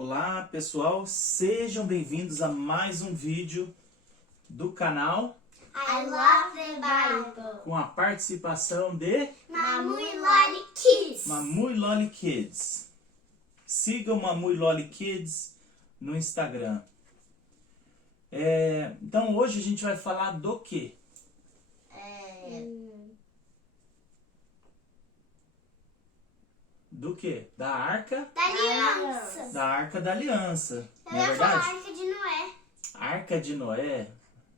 Olá pessoal, sejam bem-vindos a mais um vídeo do canal I Love the Bible. com a participação de Mamui Lolly Kids. Mamui Lolly Kids. Sigam Mamui Lolly Kids no Instagram. Então hoje a gente vai falar do quê? Do quê? Da Arca? Da Aliança. Da Arca da Aliança. Eu Não é ia falar verdade? Arca de Noé. Arca de Noé.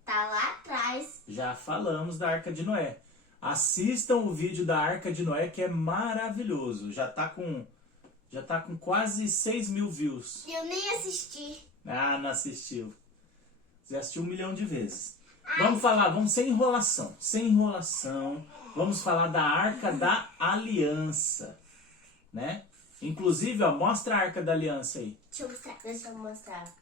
Tá lá atrás. Já falamos da Arca de Noé. Assistam o vídeo da Arca de Noé, que é maravilhoso. Já tá com quase 6.000 views. Eu nem assisti. Ah, não assistiu. Você assistiu 1 milhão de vezes. Vamos sem enrolação. Sem enrolação. Vamos falar da Arca da Aliança. Né? Inclusive, ó, mostra a Arca da Aliança aí. Deixa eu mostrar.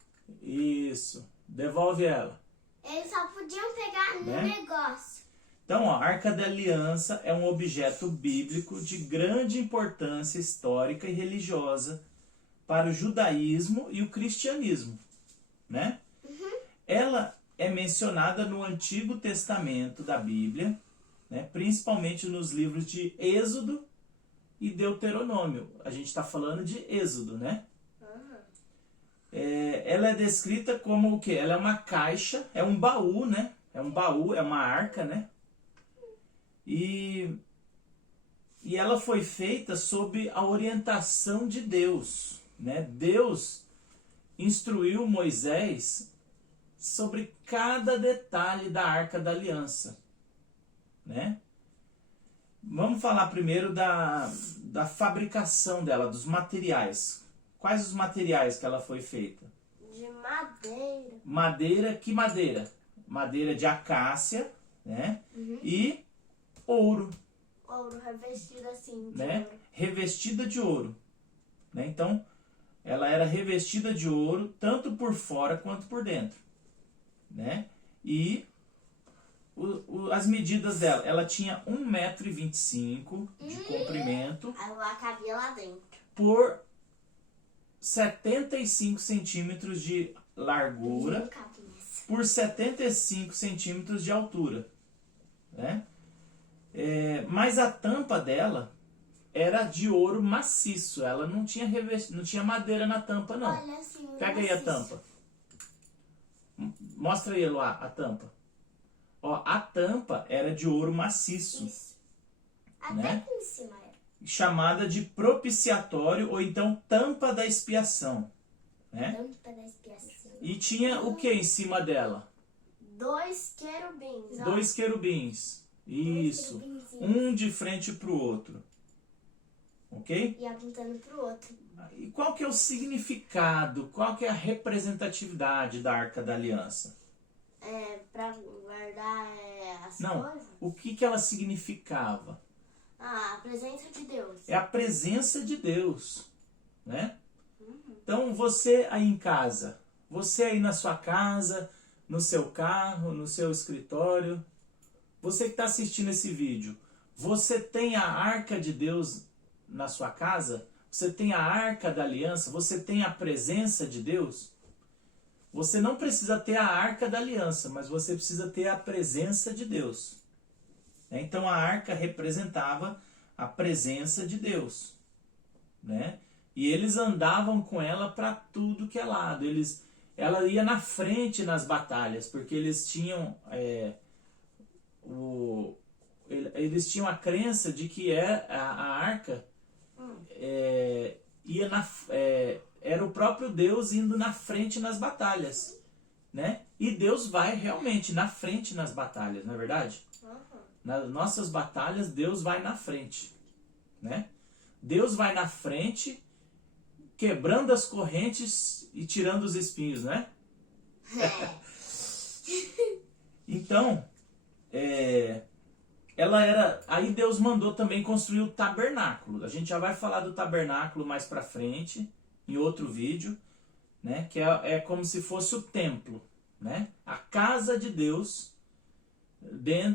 Isso. Devolve ela. Eles só podiam pegar no Né? negócio. Então, ó, a Arca da Aliança é um objeto bíblico de grande importância histórica e religiosa para o judaísmo e o cristianismo, né? Ela é mencionada no Antigo Testamento da Bíblia, né? Principalmente nos livros de Êxodo e Deuteronômio. A gente está falando de Êxodo, né? Ela é descrita como o quê? Ela é uma caixa, é um baú, né? É um baú, é uma arca, né? E ela foi feita sob a orientação de Deus, né? Deus instruiu Moisés sobre cada detalhe da Arca da Aliança, né? Vamos falar primeiro da fabricação dela, dos materiais. Quais os materiais que ela foi feita? De madeira. Madeira, que madeira? Madeira de acácia, né? E ouro, Ouro revestido assim de né? ouro. Revestida de ouro, né? Então, ela era revestida de ouro tanto por fora quanto por dentro, né? E as medidas dela, ela tinha 1,25 m de comprimento Aí lá cabia lá dentro. por 75 centímetros de largura Não cabia isso. por 75 centímetros de altura, né? Mas a tampa dela era de ouro maciço, ela não tinha madeira na tampa, não. Olha assim, Pega aí a tampa. Mostra aí, Eloá, a tampa. Ó, a tampa era de ouro maciço, Isso. Até né? aqui em cima era. Chamada de propiciatório ou então tampa da expiação, né? Tampa da expiação. E tinha o que em cima dela? 2 querubins. ó. 2 querubins. Isso. querubinzinhos. Um de frente para o outro. Ok? E apontando pro outro. E qual que é o significado, qual que é a representatividade da Arca da Aliança? Pra guardar as Não, coisas. o que ela significava? Ah, a presença de Deus. É a presença de Deus, né? Então você aí em casa, você aí na sua casa, no seu carro, no seu escritório, você que está assistindo esse vídeo, você tem a Arca de Deus na sua casa? Você tem a Arca da Aliança? Você tem a presença de Deus? Você não precisa ter a Arca da Aliança, mas você precisa ter a presença de Deus. Então a arca representava a presença de Deus, né? E eles andavam com ela para tudo que é lado. Ela ia na frente nas batalhas, porque eles tinham a crença de que a arca era o próprio Deus indo na frente nas batalhas, né? E Deus vai realmente na frente nas batalhas, não é verdade? Nas nossas batalhas, Deus vai na frente, né? Deus vai na frente, quebrando as correntes e tirando os espinhos, né? Então, ela era... Aí Deus mandou também construir o tabernáculo. A gente já vai falar do tabernáculo mais pra frente, em outro vídeo, né? Que é como se fosse o templo, né? A casa de Deus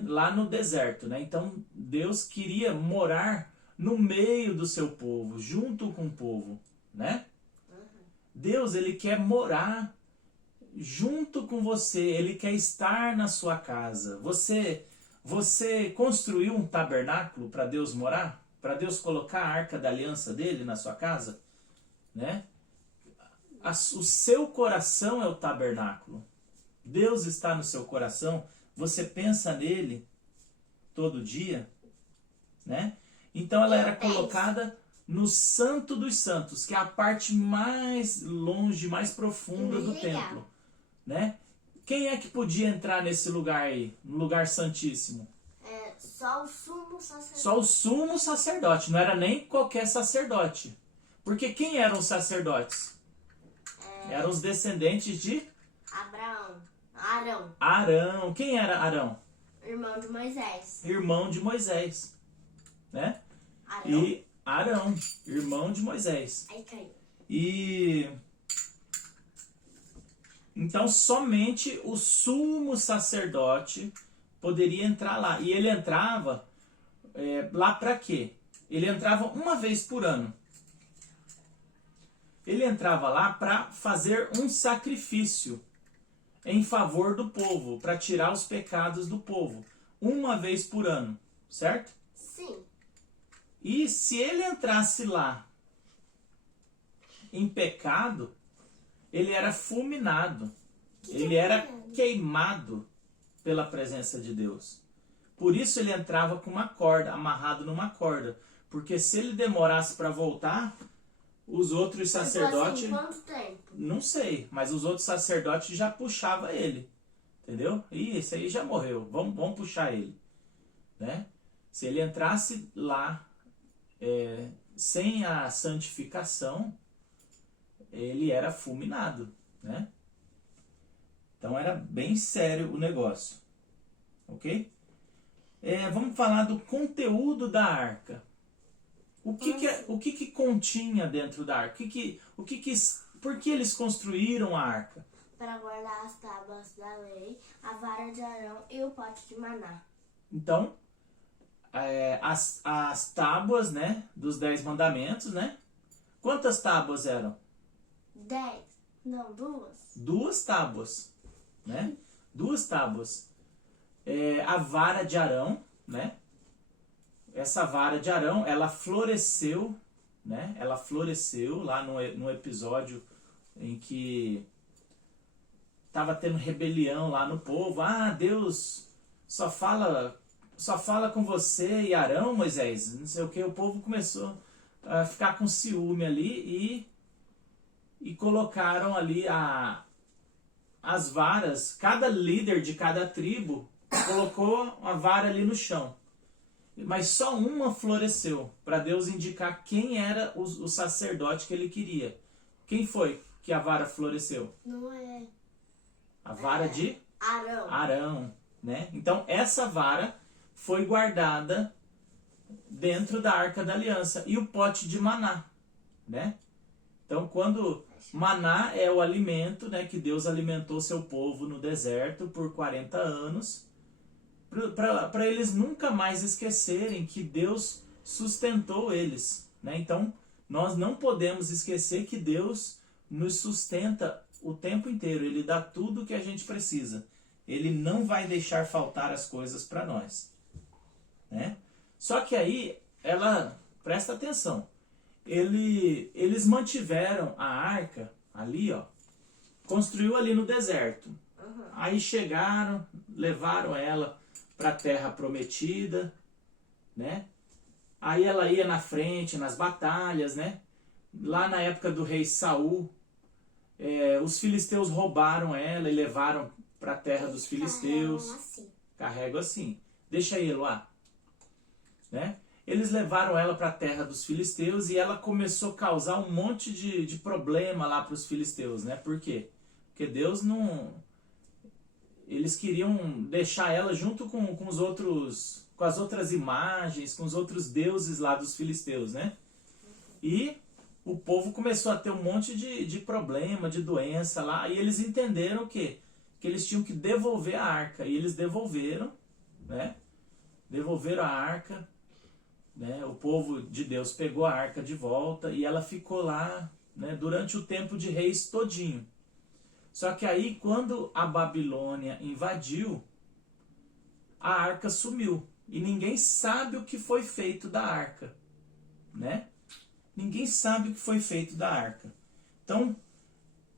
lá no deserto, né? Então Deus queria morar no meio do seu povo, junto com o povo, né? Deus, ele quer morar junto com você, ele quer estar na sua casa. Você construiu um tabernáculo para Deus morar? Para Deus colocar a arca da aliança dele na sua casa? Né? O seu coração é o tabernáculo. Deus está no seu coração. Você pensa nele todo dia, né? Então ela era colocada no Santo dos Santos, que é a parte mais longe, mais profunda do templo, né? Quem é que podia entrar nesse lugar aí, no lugar santíssimo? Só o sumo sacerdote. Só o sumo sacerdote, não era nem qualquer sacerdote. Porque quem eram os sacerdotes? Eram os descendentes de Arão. Arão. Quem era Arão? Irmão de Moisés. Irmão de Moisés, né? Arão, irmão de Moisés. Aí caiu. E então somente o sumo sacerdote poderia entrar lá. E ele entrava lá para quê? Ele entrava uma vez por ano. Ele entrava lá para fazer um sacrifício em favor do povo, para tirar os pecados do povo, uma vez por ano, certo? Sim. E se ele entrasse lá em pecado, ele era fulminado, ele era queimado pela presença de Deus. Por isso ele entrava com uma corda, amarrado numa corda, porque se ele demorasse para voltar, os outros sacerdotes... Quanto tempo? Não sei, mas os outros sacerdotes já puxavam ele, entendeu? E esse aí já morreu, vamos puxar ele, né? Se ele entrasse lá sem a santificação, ele era fulminado, né? Então era bem sério o negócio, ok? Vamos falar do conteúdo da arca. O que continha dentro da arca? Por que eles construíram a arca? Para guardar as tábuas da lei, a vara de Arão e o pote de maná. Então, as tábuas, né, dos 10 mandamentos, né? Quantas tábuas eram? 10. Não, 2. 2 tábuas, né? 2 tábuas. A vara de Arão, né? Essa vara de Arão, ela floresceu, né? Ela floresceu lá no episódio em que estava tendo rebelião lá no povo. Deus só fala com você e Arão, Moisés. Não sei o que. O povo começou a ficar com ciúme ali e colocaram ali as varas. Cada líder de cada tribo colocou a vara ali no chão. Mas só uma floresceu, para Deus indicar quem era o sacerdote que ele queria. Quem foi que a vara floresceu? Não é. A vara de Arão, né? Então essa vara foi guardada dentro da Arca da Aliança. E o pote de maná, né? Então quando maná é o alimento, né, que Deus alimentou seu povo no deserto por 40 anos, para eles nunca mais esquecerem que Deus sustentou eles, né? Então, nós não podemos esquecer que Deus nos sustenta o tempo inteiro. Ele dá tudo o que a gente precisa. Ele não vai deixar faltar as coisas para nós, né? Só que aí, presta atenção, eles mantiveram a arca ali, ó, construiu ali no deserto. Aí chegaram, levaram ela para a terra prometida, né? Aí ela ia na frente, nas batalhas, né? Lá na época do rei Saul, os filisteus roubaram ela e levaram para a terra dos filisteus. Carregam assim. Deixa aí, Eloá. Né? Eles levaram ela para a terra dos filisteus e ela começou a causar um monte de problema lá para os filisteus, né? Por quê? Porque Deus não... Eles queriam deixar ela junto com os outros, com as outras imagens, com os outros deuses lá dos filisteus, né? E o povo começou a ter um monte de problema, de doença lá, e eles entenderam que eles tinham que devolver a arca, e eles devolveram, né? Devolveram a arca, né? O povo de Deus pegou a arca de volta, e ela ficou lá né, durante o tempo de reis todinho. Só que aí, quando a Babilônia invadiu, a arca sumiu. E ninguém sabe o que foi feito da arca, né? Ninguém sabe o que foi feito da arca. Então,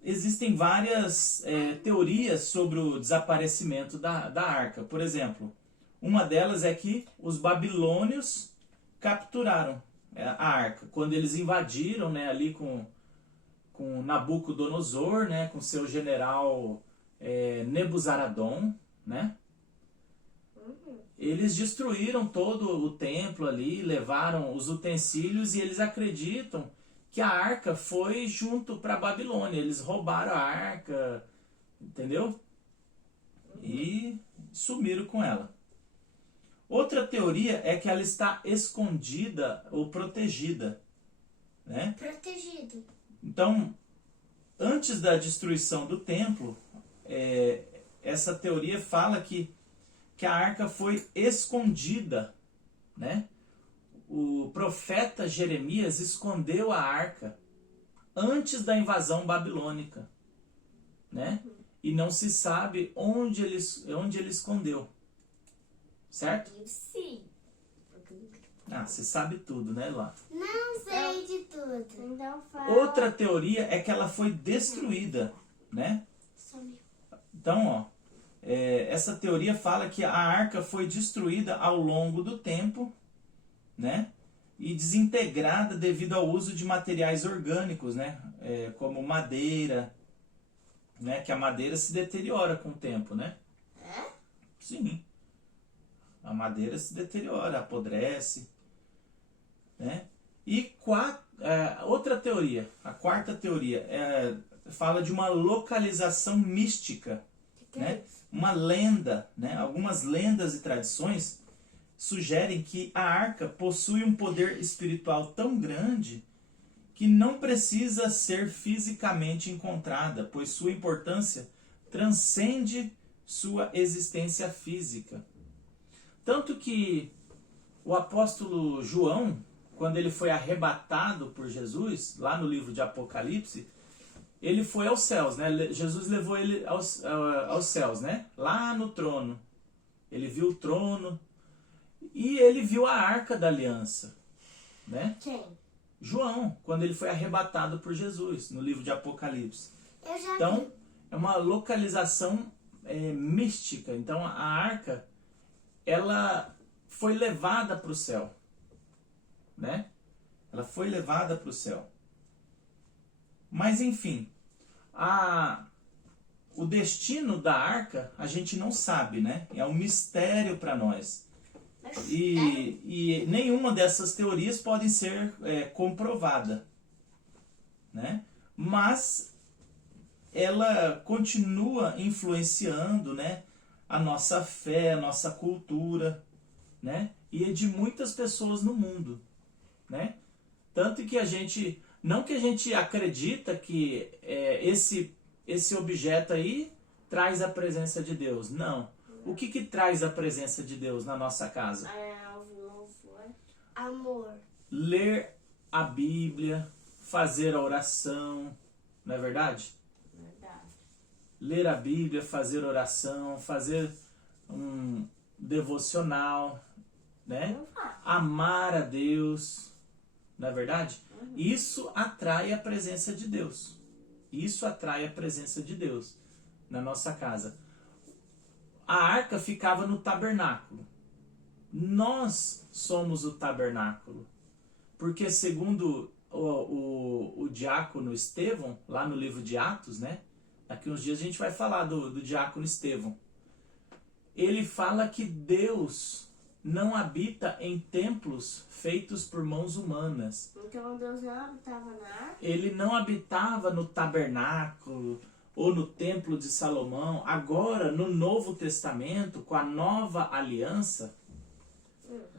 existem várias teorias sobre o desaparecimento da arca. Por exemplo, uma delas é que os babilônios capturaram a arca. Quando eles invadiram, né, ali com Nabucodonosor, né, com seu general Nebuzaradon, né? Eles destruíram todo o templo ali, levaram os utensílios e eles acreditam que a arca foi junto para a Babilônia. Eles roubaram a arca, entendeu? E sumiram com ela. Outra teoria é que ela está escondida ou protegida, né? Protegido. Então, antes da destruição do templo, essa teoria fala que a arca foi escondida, né? O profeta Jeremias escondeu a arca antes da invasão babilônica, né? E não se sabe onde ele escondeu, certo? Sim. Ah, você sabe tudo, né, Lá? Não sei de tudo. Então fala. Outra teoria é que ela foi destruída, né? Sumiu. Então, ó, essa teoria fala que a arca foi destruída ao longo do tempo, né? E desintegrada devido ao uso de materiais orgânicos, né? Como madeira, né? Que a madeira se deteriora com o tempo, né? É? Sim. A madeira se deteriora, apodrece, né? E outra teoria, a quarta teoria, fala de uma localização mística, né? Uma lenda, né? Algumas lendas e tradições sugerem que a arca possui um poder espiritual tão grande que não precisa ser fisicamente encontrada, pois sua importância transcende sua existência física. Tanto que o apóstolo João, quando ele foi arrebatado por Jesus, lá no livro de Apocalipse, ele foi aos céus, né? Jesus levou ele aos céus, né? Lá no trono. Ele viu o trono e ele viu a arca da aliança, né? Quem? João, quando ele foi arrebatado por Jesus, no livro de Apocalipse. Eu já Então, vi. é uma localização mística. Então, a arca, ela foi levada para o céu, né? Ela foi levada para o céu. Mas, enfim, o destino da arca a gente não sabe, né? É um mistério para nós. E nenhuma dessas teorias pode ser comprovada, né? Mas ela continua influenciando, né, a nossa fé, a nossa cultura, né? E é de muitas pessoas no mundo, né? Tanto que não que a gente acredita que esse objeto aí traz a presença de Deus, não. O que traz a presença de Deus na nossa casa? Louvor. Amor. Ler a Bíblia, fazer a oração, não é verdade? Verdade. Ler a Bíblia, fazer oração, fazer um devocional, né? Amar a Deus, não é verdade? Isso atrai a presença de Deus. Isso atrai a presença de Deus na nossa casa. A arca ficava no tabernáculo. Nós somos o tabernáculo. Porque segundo o diácono Estevão, lá no livro de Atos, né? Daqui uns dias a gente vai falar do diácono Estevão. Ele fala que Deus não habita em templos feitos por mãos humanas. Então Deus não habitava na arca? Ele não habitava no tabernáculo ou no templo de Salomão. Agora, no Novo Testamento, com a nova aliança,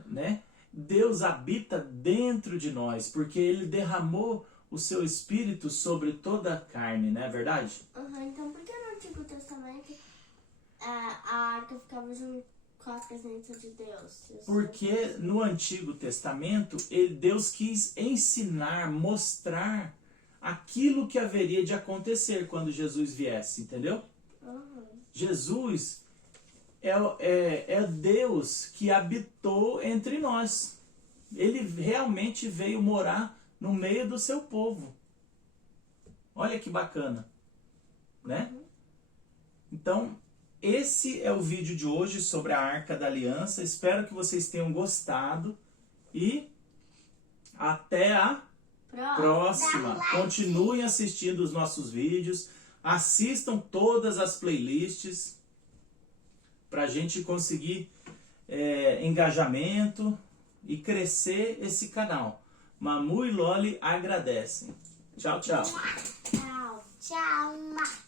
né? Deus habita dentro de nós, porque Ele derramou o seu Espírito sobre toda a carne, não é verdade? Então por que no Antigo Testamento a arca ficava junto com a presença de Deus? Porque no Antigo Testamento, Deus quis ensinar, mostrar aquilo que haveria de acontecer quando Jesus viesse, entendeu? Jesus é Deus que habitou entre nós. Ele realmente veio morar no meio do seu povo. Olha que bacana, né? Então, esse é o vídeo de hoje sobre a Arca da Aliança. Espero que vocês tenham gostado e até a próxima. Continuem assistindo os nossos vídeos, assistam todas as playlists para a gente conseguir engajamento e crescer esse canal. Mamu e Loli agradecem. Tchau, tchau. Tchau, tchau.